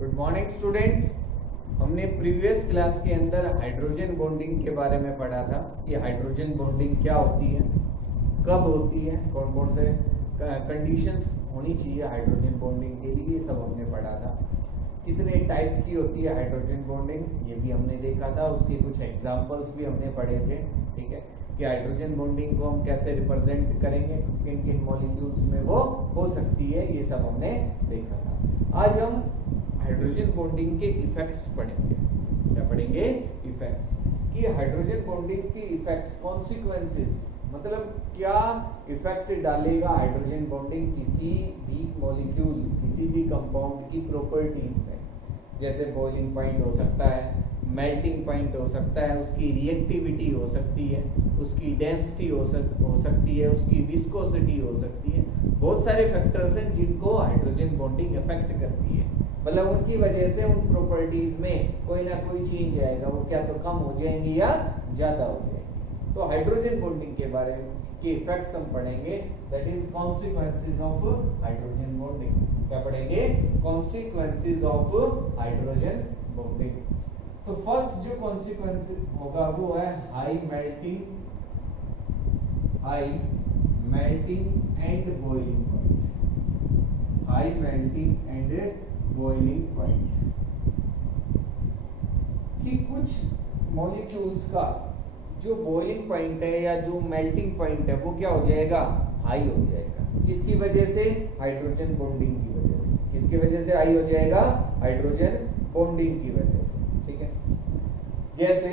Good morning students. हमने previous class के अंदर हाइड्रोजन बॉन्डिंग के बारे में पढ़ा था कि हाइड्रोजन बॉन्डिंग क्या होती है, कब होती है, कौन कौन से कंडीशंस होनी चाहिए हाइड्रोजन बॉन्डिंग के लिए, ये सब हमने पढ़ा था। कितने टाइप की होती है हाइड्रोजन बॉन्डिंग ये भी हमने देखा था, उसके कुछ एग्जांपल्स भी हमने पढ़े थे। ठीक है कि हाइड्रोजन बॉन्डिंग को हम कैसे रिप्रेजेंट करेंगे, किन किन मॉलिक्यूल्स में वो हो सकती है, ये सब हमने देखा था। आज हम हाइड्रोजन बॉन्डिंग के इफेक्ट्स पढ़ेंगे। क्या पढ़ेंगे? इफेक्ट्स। कि हाइड्रोजन बॉन्डिंग की इफेक्ट्स, कॉन्सिक्वेंसेस, मतलब क्या इफेक्ट डालेगा हाइड्रोजन बॉन्डिंग किसी भी मॉलिक्यूल, किसी भी कंपाउंड की प्रॉपर्टीज में। जैसे बॉइलिंग पॉइंट हो सकता है, मेल्टिंग पॉइंट हो सकता है, उसकी रिएक्टिविटी हो सकती है, उसकी डेंसिटी हो सकती है, उसकी विस्कोसिटी हो सकती है। बहुत सारे फैक्टर्स हैं जिनको हाइड्रोजन बॉन्डिंग इफेक्ट करती है। मतलब उनकी वजह से उन प्रॉपर्टीज में कोई ना कोई चेंज आएगा, वो क्या तो कम हो जाएंगी या ज्यादा हो जाएंगी। तो हाइड्रोजन बॉन्डिंग के बारे में के इफेक्ट्स हम पढ़ेंगे, that is consequences of hydrogen bonding. क्या पढ़ेंगे? Consequences of hydrogen bonding. तो फर्स्ट जो कॉन्सिक्वेंस होगा वो है high melting and boiling point. High melting and boiling point कि कुछ मॉलिक्यूल्स का जो बॉइलिंग पॉइंट है या जो मेल्टिंग पॉइंट है वो क्या हो जाएगा? हाई हो जाएगा। किसकी वजह से? हाइड्रोजन बॉन्डिंग की वजह से। किसकी वजह से हाई हो जाएगा? हाइड्रोजन बॉन्डिंग की वजह से। ठीक है, जैसे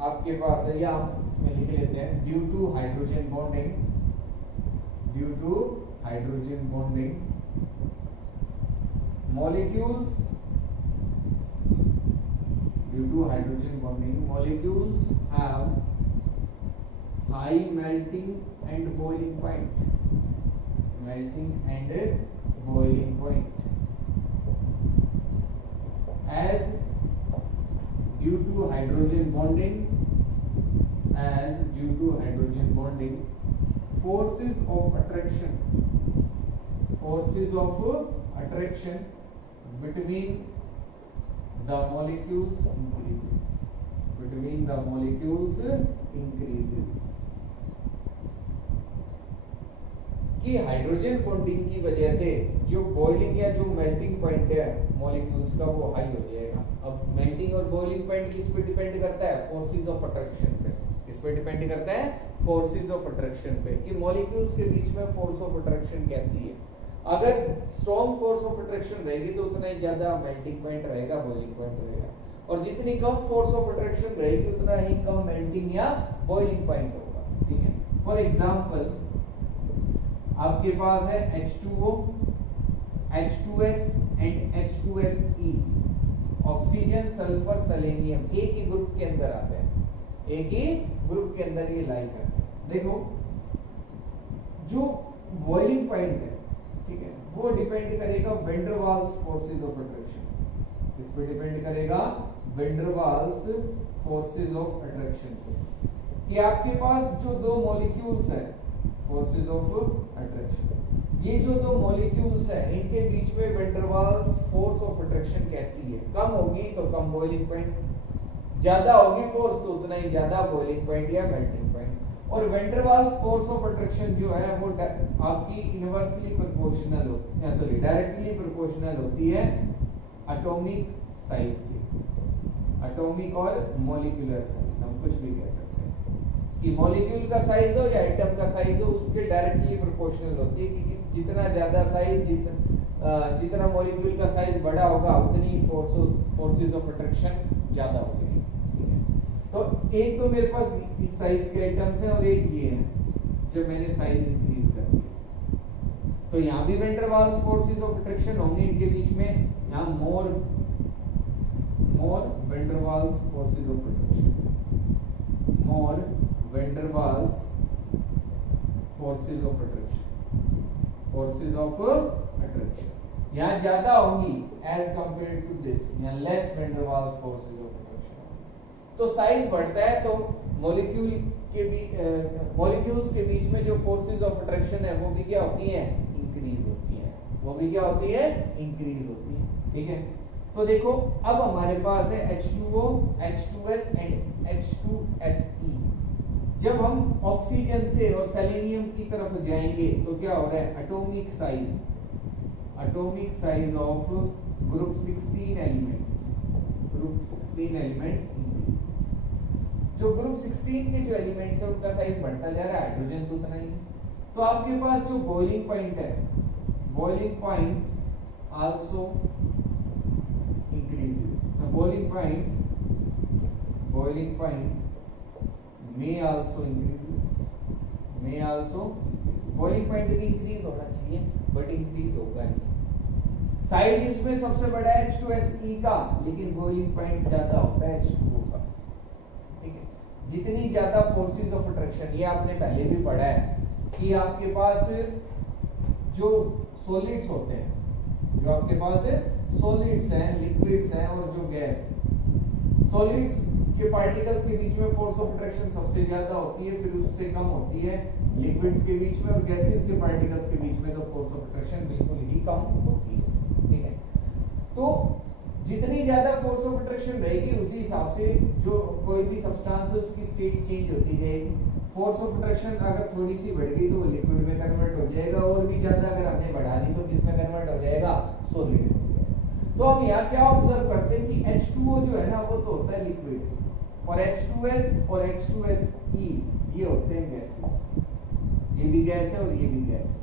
आपके पास है, या आप इसमें लिख लेते हैं due to hydrogen bonding, molecules have high melting and boiling point. As due to hydrogen bonding, forces of attraction between the molecules increases। कि हाइड्रोजन बॉन्डिंग की वजह से जो बॉइलिंग या जो मेल्टिंग पॉइंट है मॉलिक्यूल्स का वो हाई हो जाएगा। अब मेल्टिंग और बॉइलिंग पॉइंट किस पे डिपेंड करता है? फोर्सेस ऑफ अट्रैक्शन पे। किस पे डिपेंड करता है? फोर्सेस ऑफ अट्रैक्शन पे, कि मॉलिक्यूल्स के बीच में फोर्स ऑफ अट्रैक्शन कैसी है। अगर स्ट्रॉन्ग फोर्स ऑफ अट्रैक्शन रहेगी तो उतना ही ज्यादा मेल्टिंग पॉइंट रहेगा, बॉइलिंग पॉइंट रहेगा, और जितनी कम फोर्स ऑफ अट्रैक्शन रहेगी उतना ही कम मेल्टिंग या बॉइलिंग पॉइंट होगा। ठीक है, फॉर एग्जांपल आपके पास है H2O, H2S and H2SE। Oxygen, sulphur, selenium एक ही ग्रुप के अंदर आते हैं, एक ही ग्रुप के अंदर ये लाई करते हैं। देखो जो बॉइलिंग पॉइंट है, ठीक है, वो डिपेंड करेगा van der Waals forces of attraction. इस पे डिपेंड करेगा van der Waals forces of attraction कि आपके पास जो दो मॉलिक्यूल्स है, फोर्सेज ऑफ अट्रैक्शन, ये जो दो मॉलिक्यूल्स है इनके बीच में van der Waals force of attraction कैसी है। कम होगी तो कम बॉइलिंग पॉइंट, ज्यादा होगी फोर्स तो उतना ही ज्यादा बॉइलिंग पॉइंट या मेल्टिंग पॉइंट। और van der Waals force of attraction जो है वो आपकी इनवर्सली प्रोपोर्शनल होती है, सॉरी डायरेक्टली प्रोपोर्शनल होती है एटॉमिक साइज के। एटॉमिक और मॉलिक्यूलर साइज हम कुछ भी कह सकते हैं कि मॉलिक्यूल का साइज हो या एटम का साइज हो, उसके डायरेक्टली प्रोपोर्शनल होती है कि जितना ज्यादा साइज, जितना मॉलिक्यूल का साइज बड़ा होगा उतनी फोर्सेस ऑफ अट्रैक्शन ज्यादा होगी। तो एक तो मेरे पास इस साइज के एटम्स हैं और एक ये है जो मैंने साइज इंक्रीज कर दिया, तो यहाँ भी van der Waals forces of attraction होंगे इनके बीच में। यहाँ more van der Waals forces of attraction, more van der Waals forces of attraction यहाँ ज्यादा होंगी एज कंपेयर्ड टू दिस, यहाँ less van der Waals forces of attraction. तो साइज बढ़ता है तो मॉलिक्यूल्स के बीच में जो फोर्सेस ऑफ अट्रैक्शन है वो भी क्या होती है? इंक्रीज होती है। इंक्रीज होती है। ठीक है। तो देखो अब हमारे पास है H2O, H2S एंड H2SE। जब हम ऑक्सीजन से और सेलेनियम की तरफ जाएंगे तो क्या हो रहा है, atomic size of group 16 elements, जो ग्रुप 16 के जो एलिमेंट्स है उनका साइज बढ़ता जा रहा है, हाइड्रोजन तो उतना ही है। तो आपके पास जो बॉइलिंग पॉइंट है, boiling point also increases, boiling point may also boiling point भी इंक्रीज होना चाहिए बट इंक्रीज होगा नहीं। साइज इसमें सबसे बड़ा है H2SE का, लेकिन बॉइलिंग पॉइंट ज्यादा होता है H2O का, ठीक है। जितनी ज्यादा फोर्सेस ऑफ अट्रैक्शन, ये आपने पहले भी पढ़ा है कि आपके पास जो सॉलिड्स होते हैं, जो आपके पास सॉलिड्स हैं, लिक्विड्स हैं और जो गैस है, सॉलिड्स के पार्टिकल्स के बीच में फोर्स ऑफ अट्रैक्शन सबसे ज्यादा होती है, फिर उससे कम होती है लिक्विड्स के बीच में, और गैसेस के पार्टिकल्स के बीच में तो फोर्स ऑफ अट्रैक्शन बिल्कुल ही कम होती है, ठीक है। तो जितनी ज्यादा फोर्स ऑफ अट्रैक्शन रहेगी उसी हिसाब से जो कोई भी सब्सटेंस है उसकी स्टेट चेंज होती जाएगी। फोर्स ऑफ अट्रैक्शन अगर थोड़ी सी बढ़ गई तो वो लिक्विड में कन्वर्ट हो जाएगा, और भी ज्यादा अगर हमने बढ़ा दी तो किसमें कन्वर्ट हो जाएगा, सॉलिड में हो जाएगा। तो हम यहाँ क्या ऑब्जर्व करते हैं कि H2O जो है ना वो तो होता है लिक्विड, और H2S और H2SE ये होते हैं गैसेस, ये भी गैस है और ये भी गैस है।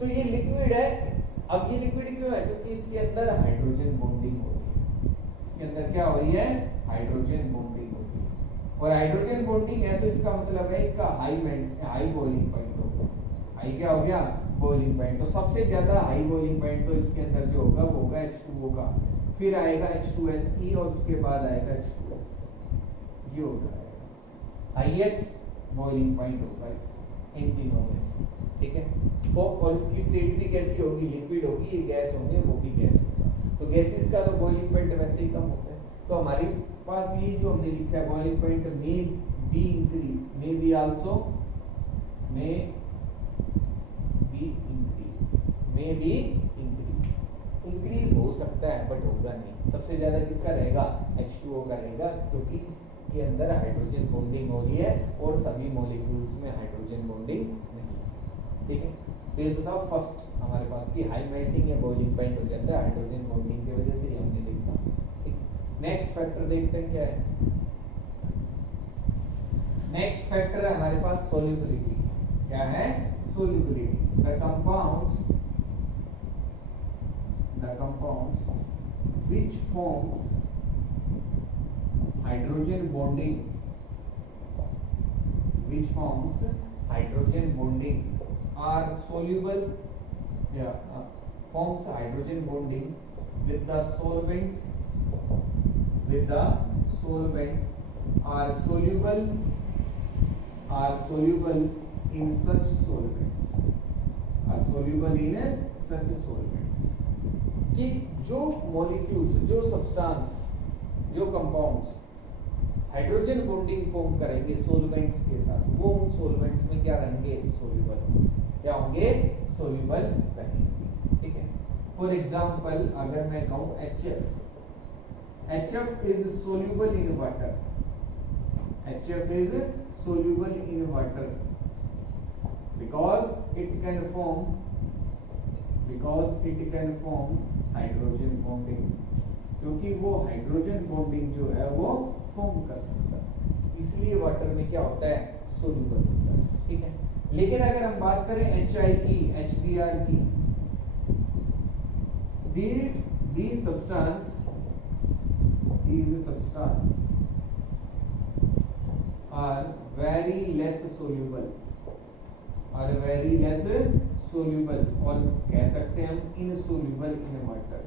तो ये लिक्विड है। अब ये लिक्विड क्यों है, क्योंकि इसके अंदर हाइड्रोजन बॉन्डिंग हो रही है, इसके अंदर क्या हो रही है, हाइड्रोजन बॉन्डिंग हो रही है, और हाइड्रोजन बॉन्डिंग है तो इसका मतलब है इसका हाई बॉइलिंग पॉइंट होगा। हाई क्या हो गया, बॉइलिंग पॉइंट। तो सबसे ज्यादा हाई बॉइलिंग पॉइंट तो इसके अंदर जो होगा वो होगा H2O का, फिर आएगा H2SE और उसके बाद आएगा H2S, ये होगा हाईएस्ट बॉइलिंग पॉइंट होगा इसका इन तीनों में से, ठीक है। और इसकी स्टेट भी कैसी होगी, लिक्विड होगी, ये गैस होंगे, वो भी गैस होगा। तो गैसेस का तो बॉइलिंग पॉइंट वैसे ही कम होता है। तो हमारे पास ये जो हमने लिखा है बॉइलिंग पॉइंट में बी इंक्रीज, में बी आल्सो, में बी इंक्रीज हो सकता है बट होगा नहीं। सबसे ज्यादा किसका रहेगा, H2O का रहेगा, क्योंकि इसके अंदर हाइड्रोजन बॉन्डिंग हो रही है और सभी मॉलिक्यूल्स में हाइड्रोजन बॉन्डिंग नहीं है, ठीक है। तो ये तो था फर्स्ट हमारे पास की हाई मेल्टिंग या बॉइलिंग पॉइंट हो जाता है हाइड्रोजन बॉन्डिंग की वजह से, हमने देखा, ठीक। नेक्स्ट फैक्टर देखते हैं क्या है। नेक्स्ट फैक्टर है हमारे पास सोल्यूबिलिटी। क्या है, solubility. The compounds which forms hydrogen bonding are soluble, forms hydrogen bonding with the solvent are soluble in such solvents, कि जो मॉलिक्यूल्स, जो सब्सटेंस, जो कंपाउंड्स हाइड्रोजन बॉन्डिंग फॉर्म करेंगे सॉल्वेंट्स के साथ, वो उन सॉल्वेंट्स में क्या रहेंगे, सोल्यूबल, क्या होंगे, सोल्यूबल रहेंगे, ठीक है। फॉर एग्जांपल अगर मैं कहूं HF is soluble in water, HF is soluble in water because it can form hydrogen bonding, क्योंकि वो हाइड्रोजन बॉन्डिंग जो है वो फॉर्म कर सकता है, इसलिए वाटर में क्या होता है, सोल्यूबल होता है, ठीक है। लेकिन अगर हम बात करें HI की, HBr की, these substance are very less soluble, और कह सकते हैं हम insoluble in water,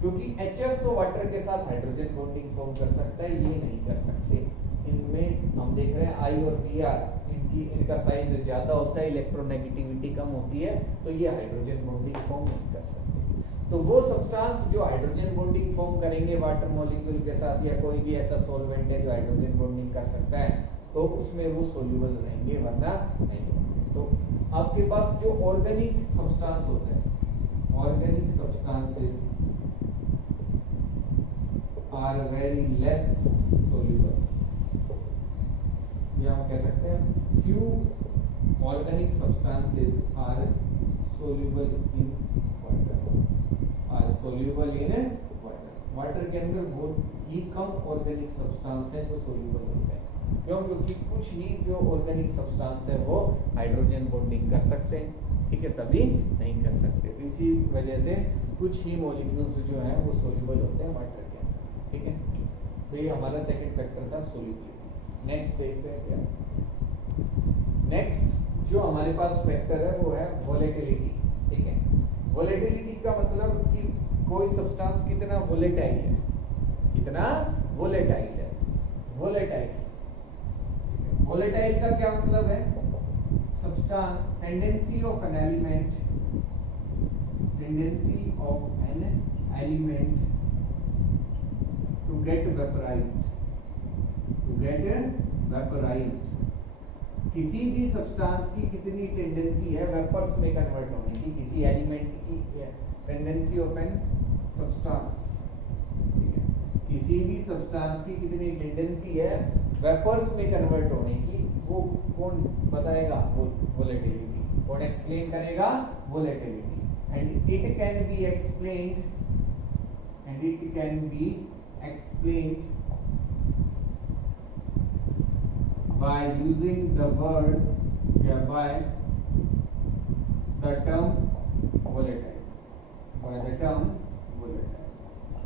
क्योंकि HF तो वाटर के साथ हाइड्रोजन बॉन्डिंग फॉर्म कर सकता है, ये नहीं कर सकते। इनमें हम देख रहे हैं I और Br, इनका साइज ज्यादा होता है, इलेक्ट्रोनेगेटिविटी कम होती है, तो ये हाइड्रोजन बॉन्डिंग फॉर्म नहीं कर सकते। तो वो सब्सटेंस जो हाइड्रोजन बॉन्डिंग फॉर्म करेंगे वाटर मॉलिक्यूल के साथ, या कोई भी ऐसा सॉल्वेंट है जो हाइड्रोजन बॉन्डिंग कर सकता है, तो उसमें वो सोल्यूबल रहेंगे, वरना नहीं। तो आपके पास जो ऑर्गेनिक सब्सटेंस होते हैं, आर वेरी लेस सोल्यूबल, या हम कह सकते हैं few organic substances are soluble in water, are soluble in water. Water के अंदर बहुत ही कम ऑर्गेनिक सब्सटेंस है जो सोल्यूबल होते हैं। क्यों? क्योंकि कुछ ही जो ऑर्गेनिक सब्सटेंस है वो हाइड्रोजन बॉन्डिंग कर सकते हैं, ठीक है, सभी नहीं कर सकते। तो इसी वजह से कुछ ही मॉलिक्यूल्स जो हैं वो सोल्यूबल होते हैं वाटर के अंदर, ठीक है। तो ये हमारा सेकंड फैक्टर था सोल्यूबिलिटी। नेक्स्ट देखते हैं क्या। नेक्स्ट जो हमारे पास फैक्टर है वो है वोलेटिलिटी, ठीक है। वोलेटिलिटी का मतलब कि कोई सब्सटेंस कितना वोलेटाइल है, कितना वोलेटाइल है। वोलेटाइल, वोलेटाइल का क्या मतलब है? Substance, tendency of an element, tendency of an element to get vaporized, to get vaporized. किसी भी सब्सटेंस की कितनी टेंडेंसी है वेपर्स में कन्वर्ट होने की, किसी एलिमेंट की टेंडेंसी ऑफ एन सब्सटेंस, किसी भी सब्सटेंस की कितनी टेंडेंसी है वेपर्स में कन्वर्ट होने की, वो कौन बताएगा? वोलेटिलिटी। कौन एक्सप्लेन करेगा? Volatility. And it can be explained, and it can be explained by using the word, yeah, by the term volatile, by the term volatile।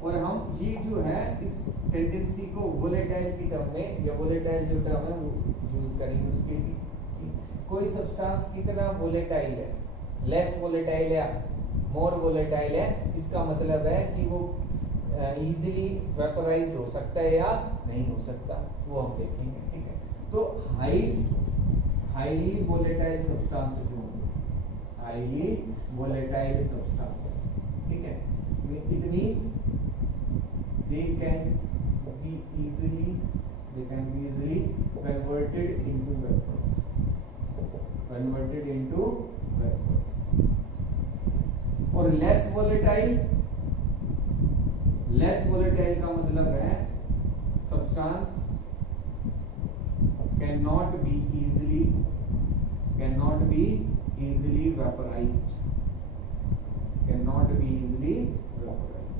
और हम ये जो है इस टेंडेंसी को वोलेटाइल की टर्म में, या वोलेटाइल जो टर्म है वो यूज करेंगे उसके लिए। कोई सब्सटेंस कितना वोलेटाइल है, लेस वोलेटाइल या मोर वोलेटाइल है, इसका मतलब है कि वो इजीली वेपराइज हो सकता है या नहीं हो सकता, वो हम देखेंगे, ठीक है। तो हाईली वोलेटाइल सब्सटेंस जो होंगे, हाईली वोलेटाइल सब्सटेंस, ठीक है, it means they can be easily converted into vapors, converted into vapors। और less volatile का मतलब है substance cannot be easily vaporized, cannot be easily vaporized।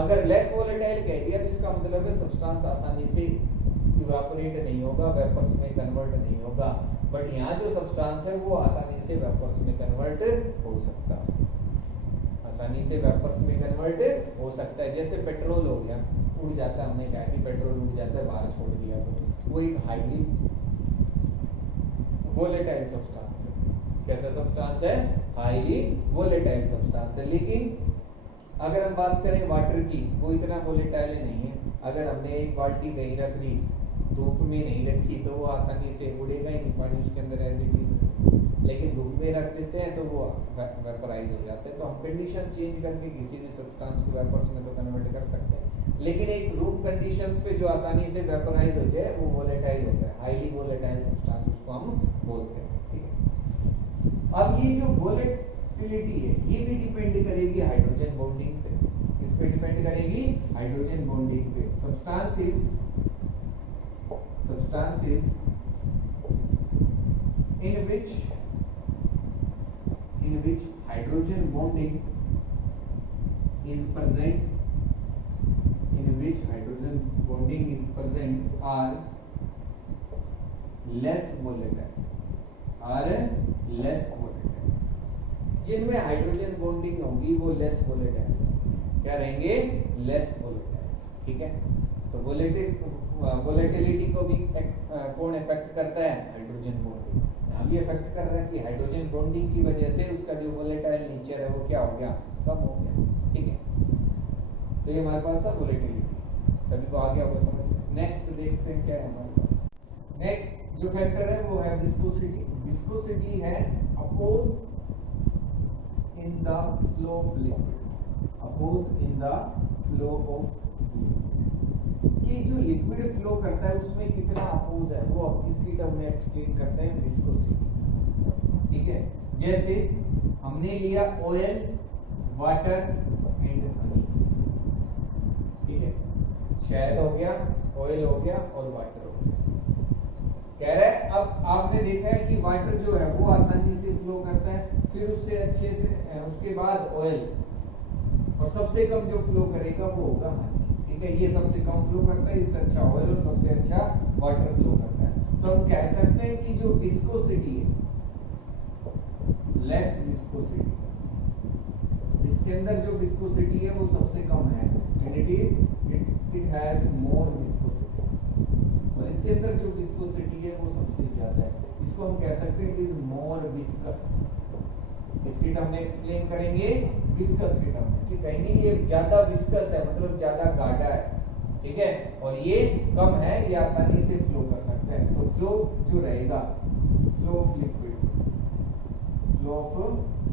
अगर लेस वोलेटाइल कह दिया तो इसका मतलब है सब्सटेंस आसानी से इवेपोरेट नहीं होगा, वेपर्स में कन्वर्ट नहीं होगा। बट यहाँ जो सब्सटेंस है वो आसानी से वेपर्स में कन्वर्ट हो सकता है, आसानी से वेपर्स में कन्वर्ट हो सकता है। जैसे पेट्रोल हो गया, उड़ जाता है, हमने कहा कि पेट्रोल उड़ जाता है बाहर छोड़ दिया तो वो एक हाईली वोलेटाइल सब्सटेंस है। कैसा सब्सटेंस है? हाईली वोलेटाइल सब्सटेंस है। लेकिन अगर हम बात करें वाटर की, वो इतना वोलेटाइल नहीं है। अगर हमने एक बाल्टी कहीं रख दी, धूप में नहीं रखी, तो वो आसानी से उड़ेगा ही नहीं, पानी उसके अंदर एज इट इज। लेकिन धूप में रख देते हैं तो वो वेपराइज हो जाते हैं। तो हम कंडीशन चेंज करके किसी भी सब्सटेंस को वेपर्स में तो कन्वर्ट कर सकते हैं, लेकिन एक रूम कंडीशंस पे जो आसानी से वेपराइज हो जाए वो वोलेटाइल होता है, हाईली वोलेटाइल सब्सटेंस उसको हम बोलते हैं, ठीक है। अब ये जो वोलेटिलिटी है ये भी डिपेंड करेगी हाइड्रोजन बॉन्डिंग पे। किस पे डिपेंड करेगी? हाइड्रोजन बॉन्डिंग पे। Substances in which hydrogen bonding is present, are less volatile, जिनमें हाइड्रोजन बॉन्डिंग होगी वो लेस वोलेटाइल, क्या रहेंगे? लेस वोलेटाइल, ठीक है। तो वोलेटिलिटी को भी कौन इफेक्ट करता है? Hydrogen bonding. यहाँ भी इफेक्ट कर रहा है कि हाइड्रोजन बॉन्डिंग की वजह से उसका जो वोलेटाइल नेचर है वो क्या हो गया? कम हो गया, ठीक है। तो ये हमारे पास था वोलेटिलिटी, सभी को आ गया होगा समझ। नेक्स्ट देखते हैं क्या है हमारे पास। नेक्स्ट जो फैक्टर है वो है विस्कोसिटी। विस्कोसिटी है opposing the flow of liquid, opposing the flow of कि जो लिक्विड फ्लो करता है उसमें कितना अपोज है वो अब इसकी टर्म में एक्सप्लेन करते हैं विस्कोसिटी, ठीक है। जैसे हमने लिया ऑयल, वाटर एंड हनी, ठीक है। शहद हो गया, ऑयल हो गया और वाटर हो गया। कह रहा है अब आपने देखा है कि वाटर जो है वो आसानी से फ्लो करता है, फिर उससे अच्छे से उसके बाद ऑयल, और सबसे कम जो फ्लो करेगा वो होगा हनी। ठीक है, ये सबसे कम फ्लो करता है, इससे अच्छा ऑयल और सबसे अच्छा वाटर फ्लो करता है। तो हम कह सकते हैं कि जो विस्कोसिटी है, लेस विस्कोसिटी, इसके अंदर जो विस्कोसिटी है वो सबसे कम है, and it has more viscosity, और इसके अंदर जो विस्कोसिटी है वो सबसे ज्यादा है, इसको हम कह सकते हैं इट इज मोर विस्कस। इसकी टर्म में एक्सप्लेन करेंगे विस्कस की टर्म में कि कहेंगे ये ज्यादा विस्कस है, मतलब ज्यादा गाढ़ा है। ठीक है, और ये कम है, ये आसानी से फ्लो कर सकता है। तो फ्लो जो रहेगा, flow of liquid, flow of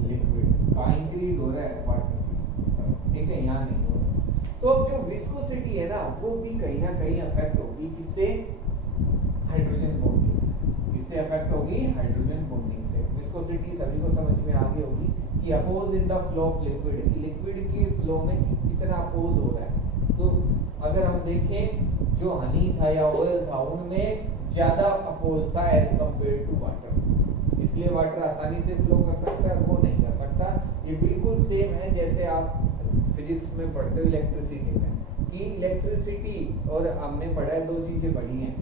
liquid का इंक्रीज हो रहा है वाटर की। ठीक है, यहाँ नहीं हो रहा। तो अब जो विस्कोसिटी है ना वो भी कहीं ना कहीं अफेक्ट होगी, किससे? हाइड्रोजन बॉन्डिंग से। किससे अफेक्ट होगी? हाइड्रोजन बॉन्डिंग से। विस्कोसिटी सभी को समझ में आ गई होगी कि opposing the flow of liquid, liquid की फ्लो में कितना अपोज हो रहा है। तो अगर हम देखें जो हनी था या ऑयल था उनमें ज्यादा अपोज था एज कंपेयर टू वाटर, इसलिए वाटर आसानी से फ्लो कर सकता है, वो नहीं कर सकता। ये बिल्कुल सेम है जैसे आप फिजिक्स में पढ़ते हो इलेक्ट्रिसिटी में, कि इलेक्ट्रिसिटी और हमने पढ़ा है, दो चीजें पढ़ी हैं,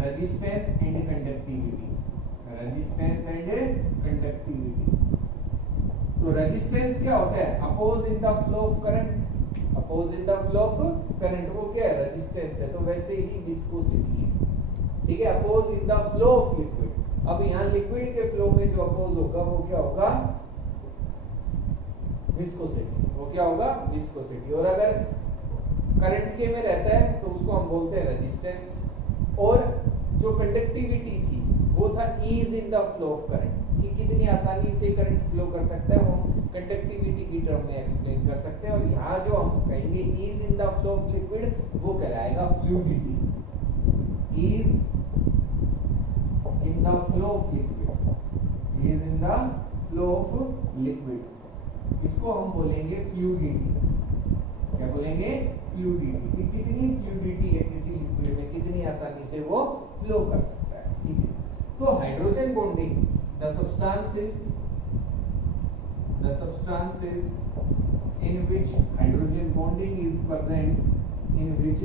resistance and conductivity. Resistance and conductivity. तो रेजिस्टेंस क्या होता है? Opposing the flow of current, opposing the flow of current, वो क्या है? रेजिस्टेंस है। तो वैसे ही विस्कोसिटी है। ठीक है, opposing the flow of liquid. अब यहाँ लिक्विड के फ्लो में जो अपोज होगा वो क्या होगा? विस्कोसिटी। वो क्या होगा? विस्कोसिटी। और अगर करंट के में रहता है तो उसको हम बोलते हैं रेजिस्टेंस। और जो कंडक्टिविटी थी वो था ease in the flow of current, कि कितनी आसानी से करंट फ्लो कर सकता है, वो हम कंडक्टिविटी की टर्म में एक्सप्लेन कर सकते हैं। और यहाँ जो हम कहेंगे ease in the flow of liquid, वो कहलाएगा fluidity. Ease in the flow of liquid, ease in the flow of liquid, इसको हम बोलेंगे फ्लूइडिटी। क्या बोलेंगे? फ्लूइडिटी। कि कितनी फ्लूइडिटी है किसी लिक्विड में, कितनी आसानी से वो फ्लो कर सकता है। ठीक है, तो hydrogen bonding, the substances in which hydrogen bonding is present, in which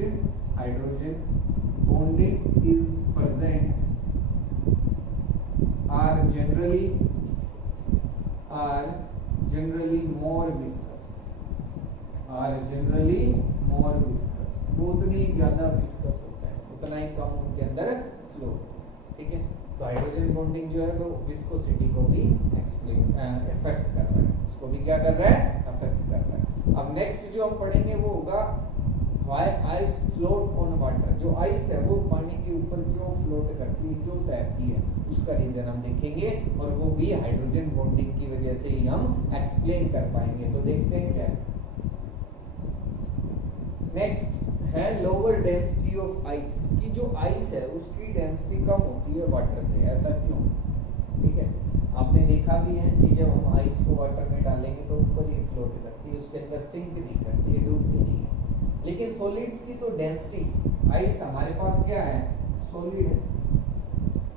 hydrogen bonding is present are generally more viscous, वो उतनी ज्यादा विस्कस होता है, उतना ही कम उनके अंदर फ्लो। ठीक है, तो हाइड्रोजन बॉन्डिंग जो है वो विस्कोसिटी को भी इफेक्ट कर रहा है, उसको भी क्या कर रहा है? अफेक्ट कर रहा है। अब नेक्स्ट जो हम पढ़ेंगे वो होगा why ice float on water. जो आइस है वो पानी के ऊपर क्यों फ्लोट करती है, क्यों तैरती है, उसका रीजन हम देखेंगे, और वो भी हाइड्रोजन बॉन्डिंग की वजह से ही हम एक्सप्लेन कर पाएंगे। तो देखते हैं क्या है। नेक्स्ट है लोअर डेंसिटी ऑफ आइस, की जो आइस है उसकी डेंसिटी कम होती है वाटर से, ऐसा क्यों? ठीक है, आपने देखा भी है कि जब हम आइस को वाटर में डालेंगे तो ऊपर ही फ्लोट करती है, उसके अंदर सिंक नहीं करती है, डूबती नहीं है। लेकिन सॉलिड्स की तो डेंसिटी, आइस हमारे पास क्या है? सॉलिड है।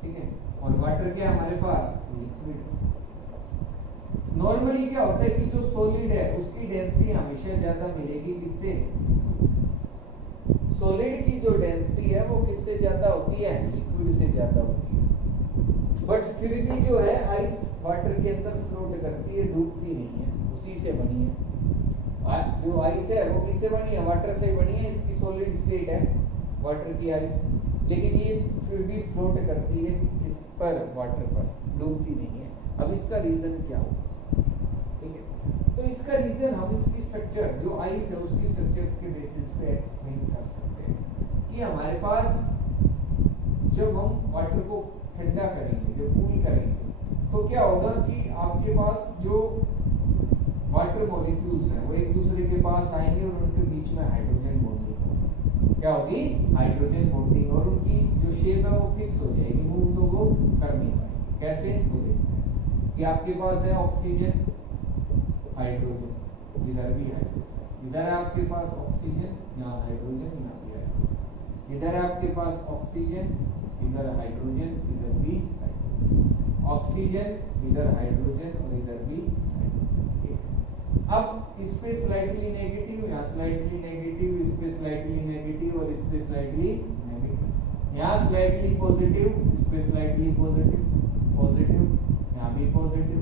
ठीक है, और वाटर क्या हमारे पास? लिक्विड। नॉर्मली क्या होता है कि जो सॉलिड है उसकी डेंसिटी हमेशा ज्यादा मिलेगी, किससे? सॉलिड की जो डेंसिटी है वो किससे ज्यादा होती है? लिक्विड से ज्यादा होती है। बट फिर भी जो है आइस वाटर के अंदर फ्लोट करती है, डूबती नहीं है, उसी से बनी है। जो आइस है वो किससे बनी है? वाटर से बनी है, इसकी सॉलिड स्टेट है वाटर की आइस, लेकिन ये फिर भी फ्लोट करती है किस पर? वाटर पर, डूबती नहीं है। अब इसका रीजन क्या होगा? ठीक है, तो इसका रीजन हम इसकी स्ट्रक्चर, जो आइस है उसकी स्ट्रक्चर के बेसिस पे एक्सप्लेन कर सकते हैं। कि हमारे पास जब हम वाटर को ठंडा करेंगे, जब कूल करेंगे, तो क्या होगा कि आपके पास जो वाटर मॉलिक्यूल्स हैं वो एक दूसरे के पास आएंगे और उनके बीच में हाइड्रोजन बॉन्डिंग होगी। क्या होगी? Hydrogen bonding. और उनकी जो शेप है वो फिक्स हो जाएगी, मूव तो वो कर नहीं पाएगी। कैसे? वो देखते हैं कि आपके पास है ऑक्सीजन, हाइड्रोजन, इधर भी हाइड्रोजन, इधर है आपके पास ऑक्सीजन, यहाँ हाइड्रोजन, यहाँ भी हाइड्रोजन। इधर है आपके पास ऑक्सीजन, इधर हाइड्रोजन, इधर भी ऑक्सीजन, इधर हाइड्रोजन और इधर भी हाइड्रोजन। अब इस पे स्लाइटली नेगेटिव, यहाँ स्लाइटली नेगेटिव, इस पे स्लाइटली नेगेटिव और इस पे स्लाइटली नेगेटिव, यहाँ स्लाइटली पॉजिटिव, इस पे स्लाइटली पॉजिटिव, पॉजिटिव, यहाँ भी पॉजिटिव,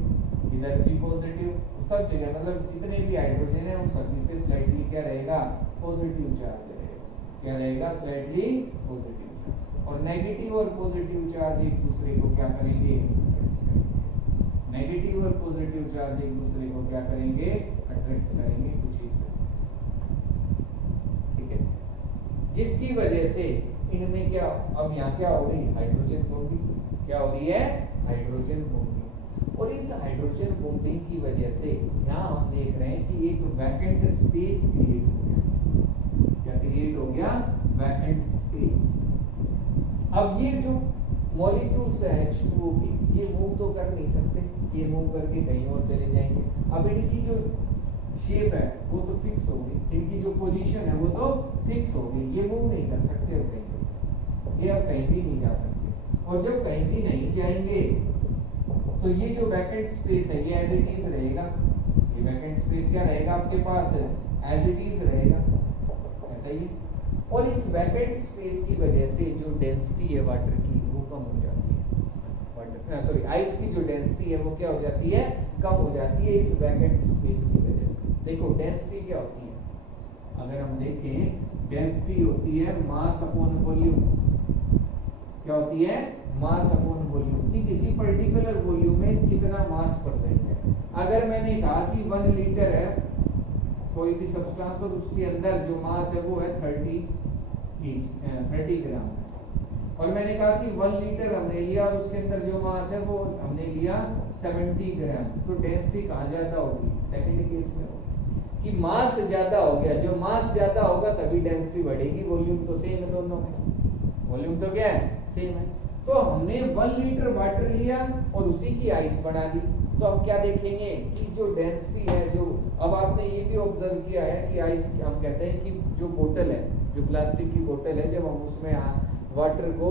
इधर भी पॉजिटिव, सब जगह मतलब जितने भी हाइड्रोजन है उन सभी पे स्लाइटली क्या रहेगा, पॉजिटिव चार्ज रहेगा। क्या रहेगा, स्लाइटली पॉजिटिव चार्ज। और नेगेटिव और पॉजिटिव चार्ज एक दूसरे को क्या करेंगे, नेगेटिव और पॉजिटिव चार्ज एक दूसरे को क्या करेंगे, अट्रैक्ट करेंगे कुछ इस तरह। ठीक है, जिसकी वजह से इनमें क्या, अब यहाँ क्या हो गई, हाइड्रोजन बॉन्डिंग, क्या हो रही है, हाइड्रोजन बॉन्डिंग। और इस हाइड्रोजन बॉन्डिंग की वजह से यहाँ हम देख रहे हैं कि एक वैकेंट स्पेस क्रिएट हो गया। क्या क्रिएट हो गया, वैकेंट स्पेस। अब ये जो मॉलिक्यूल्स है H2O के, ये मूव तो कर नहीं सकते, ये मूव करके कहीं और चले जाएंगे। अब इनकी जो शेप है वो तो फिक्स हो गई, इनकी जो पोजीशन है वो तो फिक्स हो गई, ये मूव नहीं कर सकते अब कहीं, ये अब कहीं भी नहीं जा सकते। और जब कहीं भी नहीं जाएंगे तो ये जो वैकेंट स्पेस है ये एज इट इज रहेगा, ये वैकेंट स्पेस क्या रहेगा आपके पास, एज इट इज रहेगा, ऐसा ही। और इस वैकेंट स्पेस की वजह से जो डेंसिटी है वाटर की वो कम हो जाती है, वाटर सॉरी आइस की जो डेंसिटी है वो क्या हो जाती है, कम हो जाती है इस वैकेंट स्पेस की वजह से। देखो डेंसिटी क्या होती है, अगर हम देखें डेंसिटी होती है मास अपॉन वॉल्यूम। क्या होती है, मास अपॉन वॉल्यूम, कि किसी पर्टिकुलर वॉल्यूम में कितना मास प्रेजेंट है। अगर मैंने कहा कि 1 लीटर है कोई भी सब्सटेंस और उसके अंदर जो मास है वो है 30 ग्राम, और मैंने कहा कि 1 लीटर हमने लिया और उसके अंदर जो मास है वो हमने लिया 70 ग्राम, तो डेंसिटी कहाँ ज्यादा होगी, सेकंड केस में होगी कि मास ज्यादा हो गया। जो मास ज्यादा होगा तभी डेंसिटी बढ़ेगी, वॉल्यूम तो सेम है दोनों में, वॉल्यूम तो क्या है, सेम है। तो हमने 1 लीटर वाटर लिया और उसी की आइस बना दी, तो अब क्या देखेंगे कि जो डेंसिटी है, जो अब आपने ये भी ऑब्जर्व किया है कि आइस, हम कहते हैं कि जो बोतल है, जो प्लास्टिक की बोतल है, जब हम उसमें वाटर को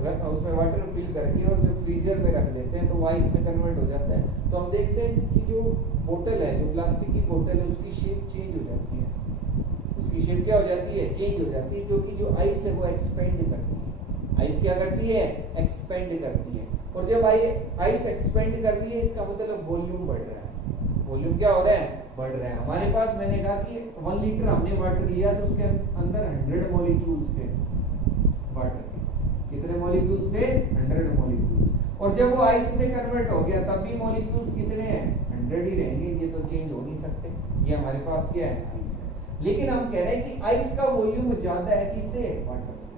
उसमें वाटर फिल करके और जो फ्रीजर में रख देते हैं तो वो आइस में कन्वर्ट हो जाता है। तो हम देखते हैं कि जो बोतल है, जो प्लास्टिक की बोतल है, उसकी शेप चेंज हो जाती है, उसकी शेप क्या हो जाती है, चेंज हो जाती है, क्योंकि जो आइस है वो एक्सपेंड करती है। आइस क्या करती है, एक्सपेंड करती है, और जब आइस एक्सपेंड कर रही है इसका मतलब वॉल्यूम बढ़ रहा है। वॉल्यूम क्या हो रहा है, बढ़ रहा है। हमारे पास मैंने कहा कि 1 लीटर हमने वाटर लिया तो उसके अंदर 100 मॉलिक्यूल्स थे वाटर के, कितने मॉलिक्यूल्स थे, 100 मॉलिक्यूल्स। और जब वो आइस में कन्वर्ट हो गया तब भी मॉलिक्यूल्स कितने हैं, 100 ही रहेंगे, ये तो चेंज हो नहीं सकते, ये हमारे पास क्या है, आइस है। लेकिन हम कह रहे हैं कि आइस का वॉल्यूम ज्यादा है, किससे, वाटर से।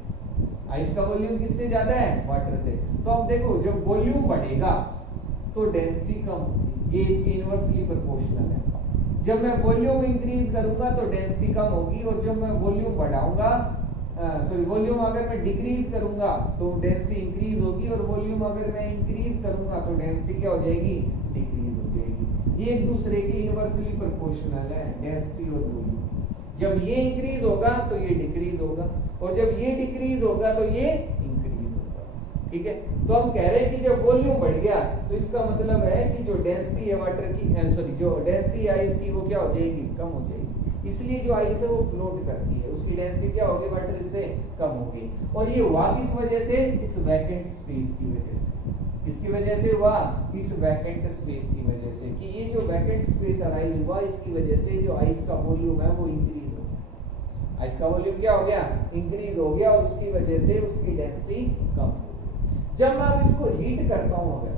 आइस का वॉल्यूम किससे ज्यादा है, वाटर से। तो अब देखो जब वॉल्यूम बढ़ेगा तो डेंसिटी कम होगी, ये इसके इनवर्सली प्रोपोर्शनल है। जब मैं वॉल्यूम इंक्रीज करूंगा तो डेंसिटी कम होगी, और जब मैं वॉल्यूम बढ़ाऊंगा, सॉरी वॉल्यूम अगर मैं डिक्रीज करूंगा तो डेंसिटी इंक्रीज होगी, और वॉल्यूम अगर मैं इंक्रीज करूंगा तो डेंसिटी क्या हो जाएगी, डिक्रीज हो जाएगी। ये एक दूसरे के इनवर्सली प्रोपोर्शनल है, डेंसिटी और वॉल्यूम। जब ये इंक्रीज होगा तो ये डिक्रीज होगा, और जब ये डिक्रीज होगा तो ये इंक्रीज होगा। ठीक है, तो हम कह रहे हैं कि जब वॉल्यूम बढ़ गया तो इसका मतलब है कि जो डेंसिटी है वाटर की, सॉरी जो डेंसिटी आइस की वो क्या हो जाएगी, कम हो जाएगी। इसलिए जो आइस है वो फ्लोट करती है, उसकी डेंसिटी क्या होगी, वाटर इससे कम होगी। और ये हुआ किस वजह से, इस वैकेंट स्पेस की वजह से। किसकी वजह से हुआ, इस वैकेंट स्पेस की वजह से, कि ये जो वैकेंट स्पेस अराइज हुआ इसकी वजह से जो आइस का वॉल्यूम है वो इंक्रीज हो गया। आइस का वॉल्यूम क्या हो गया, इंक्रीज हो गया, और उसकी वजह से उसकी डेंसिटी कम हो गई। जब मैं अब इसको हीट करता हूं, अगर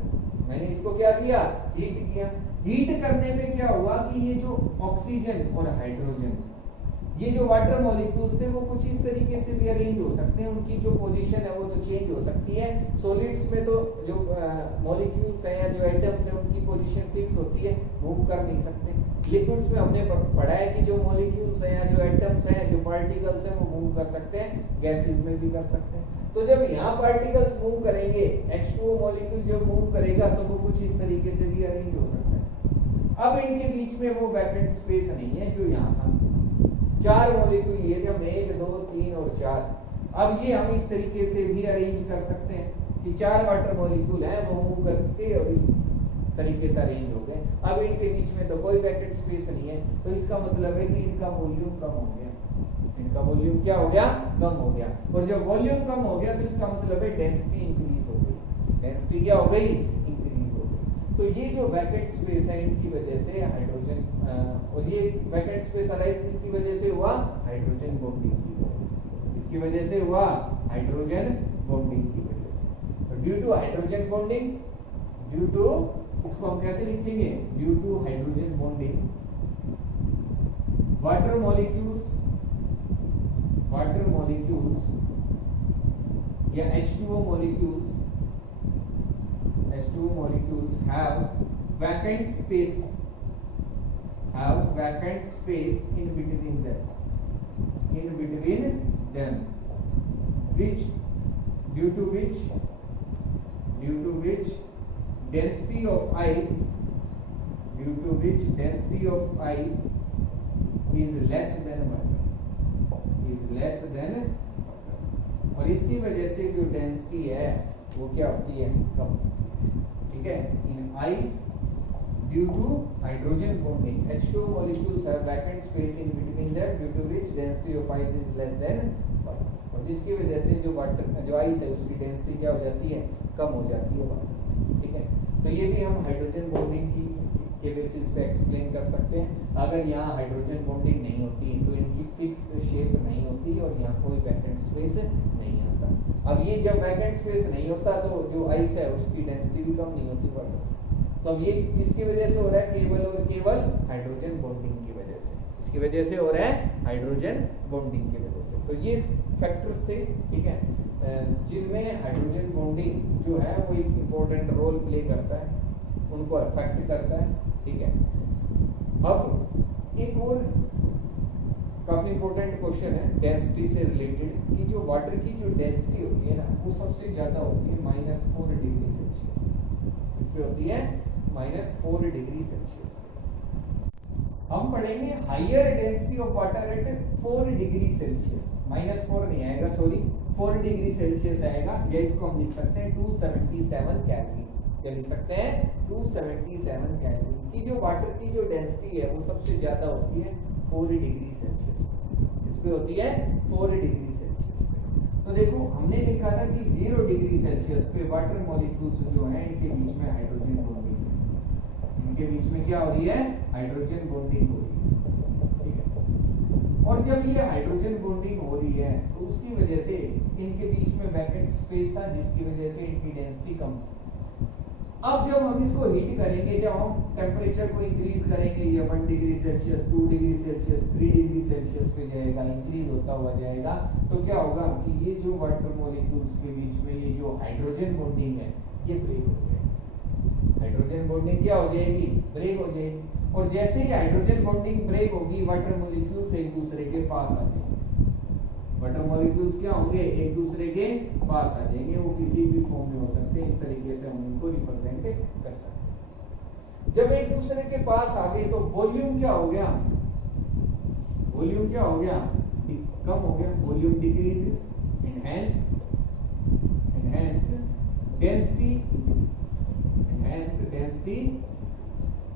मैंने इसको क्या किया, हीट किया, हीट करने पे क्या हुआ कि ये जो ऑक्सीजन और हाइड्रोजन, ये जो वाटर मॉलिक्यूल्स थे वो कुछ इस तरीके से भी अरेंज हो सकते हैं, उनकी जो पोजीशन है वो तो चेंज हो सकती है। सॉलिड्स में तो जो मॉलिक्यूल्स हैं या जो एटम्स हैं उनकी पोजीशन फिक्स होती है, मूव कर नहीं सकते। लिक्विड्स में हमने पढ़ा है कि जो मॉलिक्यूल्स हैं या जो एटम्स हैं, जो पार्टिकल्स हैं वो मूव कर सकते हैं, गैसेस में भी कर सकते हैं। तो जब यहाँ पार्टिकल्स मूव करेंगे, H2O मॉलिक्यूल जब मूव करेगा तो वो कुछ इस तरीके से भी अरेंज हो सकता है। अब इनके बीच में वो वैकेंट स्पेस नहीं है जो यहाँ था। 4 मॉलिक्यूल लिए थे हम, 1 2 3 और 4। अब ये हम इस तरीके से भी अरेंज कर सकते हैं कि 4 वाटर मॉलिक्यूल हैं वो मूव करके और इस तरीके से अरेंज हो गए। अब इनके बीच में तो कोई वैकेंट स्पेस नहीं है, तो इसका मतलब है कि इनका वॉल्यूम कम हो गया। इनका वॉल्यूम क्या हो गया? कम हो गया। और जब वॉल्यूम कम हो गया तो इसका मतलब है डेंसिटी इंक्रीज हो गई। डेंसिटी क्या हो गई? इंक्रीज हो गई। तो ये जो वैकेंट स्पेस है इनकी वजह से हाइड्रोजन और ये वैकेंट स्पेस अराइव किसकी वजह से हुआ? हाइड्रोजन बॉन्डिंग की वजह से। इसकी वजह से हुआ हाइड्रोजन बॉन्डिंग की वजह से। तो due to hydrogen bonding, due to, इसको हम कैसे लिखेंगे? Due to hydrogen bonding water molecules या H2O molecules have vacant space in between them, which due to which density of ice is less than water, और इसकी वजह से जो डेंसिटी है वो क्या होती है? कम। ठीक है, in ice due to hydrogen bonding H2O molecules have vacant space in between them, due to which density of ice is less than water, और जिसकी वजह से जो आइस है उसकी डेंसिटी क्या हो जाती है? कम हो जाती है वाटर से। ठीक है, तो ये भी हम हाइड्रोजन बॉन्डिंग के बेसिस पे एक्सप्लेन कर सकते हैं। अगर यहाँ हाइड्रोजन बॉन्डिंग नहीं होती तो इनकी फिक्स्ड शेप नहीं होती और यहाँ कोई वैकेंट स्पेस नहीं आता। अब ये जब वैकेंट स्पेस नहीं होता तो जो आइस है उसकी डेंसिटी भी कम नहीं होती वाटर से। तो अब ये किसकी वजह से हो रहा है? केवल और केवल हाइड्रोजन बॉन्डिंग की वजह से। इसकी वजह से हो रहा है हाइड्रोजन बॉन्डिंग की वजह से। तो ये फैक्टर्स थे, ठीक है, जिनमें हाइड्रोजन बॉन्डिंग जो है वो एक इम्पोर्टेंट रोल प्ले करता है, उनको अफेक्ट करता है। ठीक है, अब एक और काफी इंपॉर्टेंट क्वेश्चन है डेंसिटी से रिलेटेड, कि जो वाटर की जो डेंसिटी होती है ना वो सबसे ज्यादा होती है -4 डिग्री सेल्सियस। इस पे होती है -4 डिग्री सेल्सियस। हम पढ़ेंगे higher density of water at 4 degree Celsius. -4 नहीं आएगा, सॉरी 4 डिग्री सेल्सियस आएगा, या इसको हम लिख सकते हैं 277 कैलोरी। क्या लिख सकते हैं? 277 कैलोरी की जो वाटर की जो डेंसिटी है वो सबसे ज्यादा होती है 4 डिग्री सेल्सियस। इस पे होती है 4 डिग्री सेल्सियस। तो देखो हमने लिखा था कि 0 डिग्री सेल्सियस पे वाटर मॉलिक्यूल्स जो हैं इनके बीच में हाइड्रोजन बॉन्डिंग है। इनके बीच में क्या हो रही है? हाइड्रोजन बॉन्डिंग हो रही है। ठीक है, और जब ये हाइड्रोजन बॉन्डिंग हो रही है तो उसकी वजह से इनके बीच में वैकेंट स्पेस था, जिसकी वजह से इनकी डेंसिटी कम थी। अब जब हम इसको हीट करेंगे, जब हम टेम्परेचर को इंक्रीज करेंगे, ये 1 degree Celsius, 2 degree Celsius, 3 degree Celsius पे जाएगा, इंक्रीज होता हुआ जाएगा, तो क्या होगा कि ये जो वाटर मॉलिक्यूल्स के बीच में ये जो हाइड्रोजन बॉन्डिंग है ये ब्रेक हो जाएगी। हाइड्रोजन बॉन्डिंग क्या हो जाएगी? ब्रेक हो जाएगी। और जैसे ही हाइड्रोजन बॉन्डिंग ब्रेक होगी, वाटर मॉलिक्यूल्स एक दूसरे के पास आ जाएंगे। वाटर मॉलिक्यूल्स क्या होंगे? एक दूसरे के पास आ जाएंगे। वो किसी भी फॉर्म में हो सकते हैं, इस तरीके से हम उनको रिप्रेजेंट कर सकते हैं। जब एक दूसरे के पास आ गए तो वॉल्यूम क्या हो गया? वॉल्यूम क्या हो गया? कम हो गया। वॉल्यूम डिक्रीजेस, एनहांस डेंसिटी,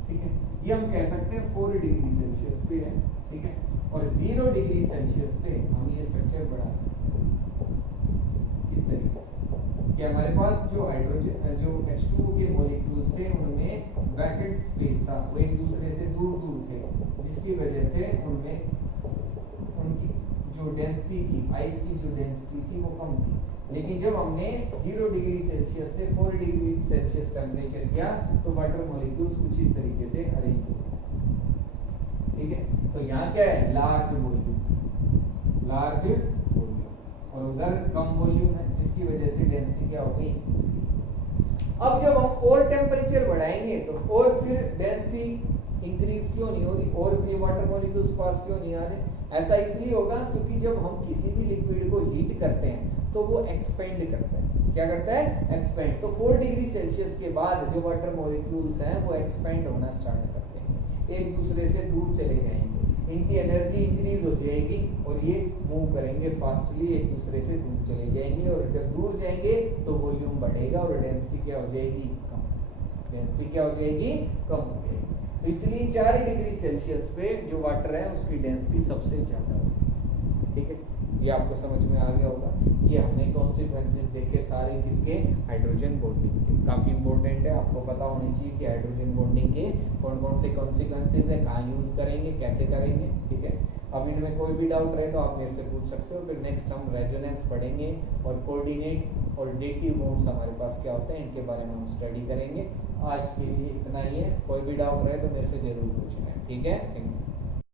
ठीक है, ये हम कह सकते हैं 4 डिग्री सेल्सियस पे है। ठीक है, और 0 डिग्री सेल्सियस पे हम ये स्ट्रक्चर बढ़ा सकते हैं इस तरीके से कि हमारे पास जो हाइड्रोजन जो H2O के मॉलिक्यूल्स थे उनमें वैकेंट स्पेस था, वो एक दूसरे से दूर दूर थे, जिसकी वजह से उनमें उनकी जो डेंसिटी थी, आइस की जो डेंसिटी थी वो कम थी। लेकिन जब हमने 0 डिग्री सेल्सियस से 4 डिग्री सेल्सियस टेम्परेचर किया तो वाटर मॉलिक्यूल्स कुछ इस तरीके से अरेंज हो गए। ठीक है, तो यहाँ क्या है? लार्ज वॉल्यूम, और उधर कम वॉल्यूम है, जिसकी वजह से डेंसिटी क्या हो गई? अब जब हम और टेम्परेचर बढ़ाएंगे तो और फिर डेंसिटी इंक्रीज क्यों नहीं हो रही, और ये वाटर मॉलिक्यूल्स पास क्यों नहीं आ रहे? ऐसा इसलिए होगा क्योंकि जब हम किसी भी लिक्विड को हीट करते हैं तो वो एक्सपेंड करता है। क्या करता है? एक्सपेंड। तो 4 डिग्री सेल्सियस के बाद जो वाटर मॉलिक्यूल्स हैं वो एक्सपेंड होना स्टार्ट करते हैं, एक दूसरे से दूर चले जाएंगे। इनकी इनकी एनर्जी इंक्रीज हो जाएगी और ये मूव करेंगे फास्टली, एक दूसरे से दूर चले जाएंगे, और जब दूर जाएंगे तो वॉल्यूम बढ़ेगा और डेंसिटी क्या हो जाएगी, कम। डेंसिटी क्या हो जाएगी, कम हो जाएगी। तो इसलिए 4 डिग्री सेल्सियस पे जो वाटर है उसकी डेंसिटी सबसे ज्यादा होगी। ठीक है, ये आपको समझ में आ गया होगा कि हमने कॉन्सिक्वेंसेस देखे सारे किसके, हाइड्रोजन बॉन्डिंग के। काफी इंपॉर्टेंट है, आपको पता होनी चाहिए कि हाइड्रोजन बॉन्डिंग के कौन कौन से कॉन्सिक्वेंसेस है, कहाँ यूज करेंगे, कैसे करेंगे। ठीक है, अब इनमें कोई भी डाउट रहे तो आप मेरे से पूछ सकते हो। फिर नेक्स्ट हम रेजोनेंस पढ़ेंगे और कोऑर्डिनेट और डेटिव बॉन्ड्स हमारे पास क्या होते हैं, इनके बारे में हम स्टडी करेंगे। आज के लिए इतना ही है, कोई भी डाउट रहे तो मेरे से जरूर पूछना है। ठीक है, थैंक यू।